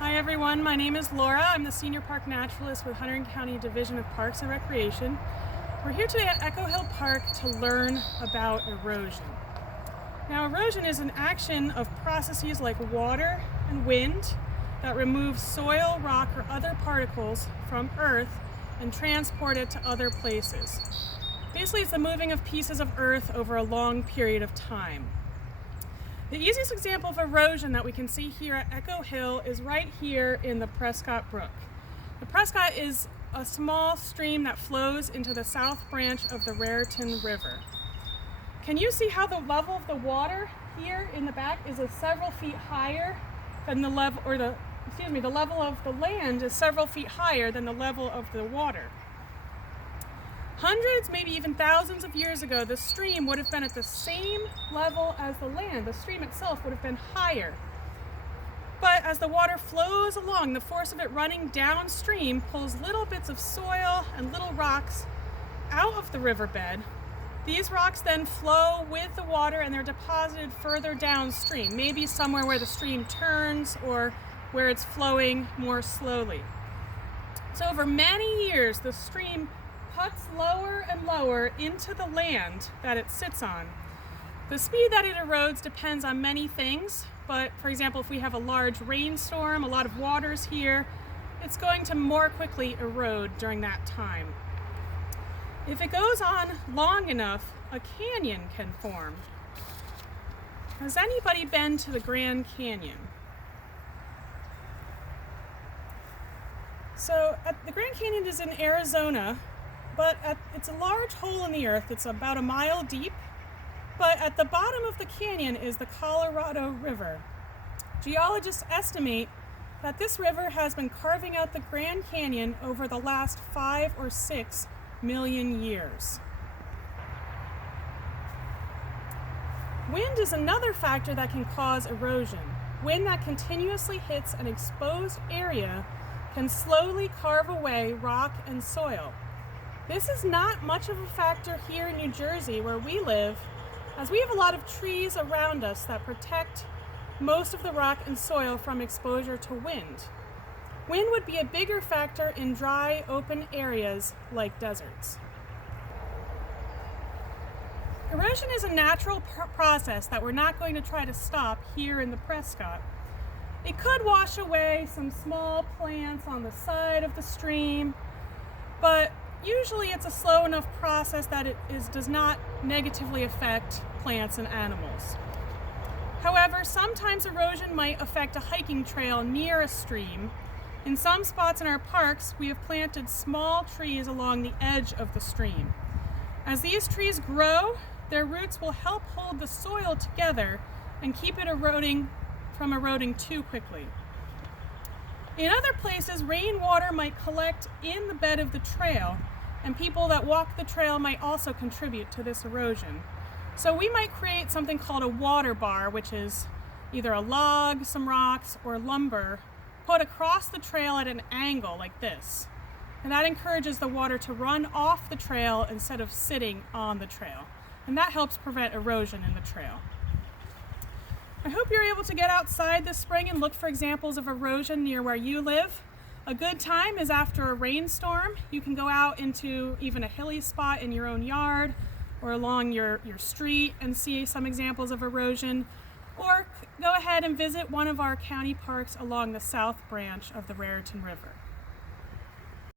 Hi everyone, my name is Laura. I'm the Senior Park Naturalist with Hunterdon County Division of Parks and Recreation. We're here today at Echo Hill Park to learn about erosion. Now, erosion is an action of processes like water and wind that remove soil, rock, or other particles from earth and transport it to other places. Basically, it's the moving of pieces of earth over a long period of time. The easiest example of erosion that we can see here at Echo Hill is right here in the Prescott Brook. The Prescott is a small stream that flows into the south branch of the Raritan River. Can you see how the level of the water here in the back is several feet higher than the level, the level of the land is several feet higher than the level of the water. Hundreds, maybe even thousands of years ago, the stream would have been at the same level as the land. The stream itself would have been higher. But as the water flows along, the force of it running downstream pulls little bits of soil and little rocks out of the riverbed. These rocks then flow with the water and they're deposited further downstream, maybe somewhere where the stream turns or where it's flowing more slowly. So over many years, the stream cuts lower and lower into the land that it sits on. The speed that it erodes depends on many things, but for example, if we have a large rainstorm, a lot of water's here, it's going to more quickly erode during that time. If it goes on long enough, a canyon can form. Has anybody been to the Grand Canyon? So the Grand Canyon is in Arizona, but it's a large hole in the earth. It's about a mile deep, but at the bottom of the canyon is the Colorado River. Geologists estimate that this river has been carving out the Grand Canyon over the last 5 or 6 million years. Wind is another factor that can cause erosion. Wind that continuously hits an exposed area can slowly carve away rock and soil. This is not much of a factor here in New Jersey where we live, as we have a lot of trees around us that protect most of the rock and soil from exposure to wind. Wind would be a bigger factor in dry, open areas like deserts. Erosion is a natural process that we're not going to try to stop here in the Prescott. It could wash away some small plants on the side of the stream, but usually it's a slow enough process that it does not negatively affect plants and animals. However, sometimes erosion might affect a hiking trail near a stream. In some spots in our parks, we have planted small trees along the edge of the stream. As these trees grow, their roots will help hold the soil together and keep it from eroding too quickly. In other places, rainwater might collect in the bed of the trail, and people that walk the trail might also contribute to this erosion. So we might create something called a water bar, which is either a log, some rocks, or lumber put across the trail at an angle like this. And that encourages the water to run off the trail instead of sitting on the trail. And that helps prevent erosion in the trail. I hope you're able to get outside this spring and look for examples of erosion near where you live. A good time is after a rainstorm. You can go out into even a hilly spot in your own yard or along your street and see some examples of erosion. Or go ahead and visit one of our county parks along the south branch of the Raritan River.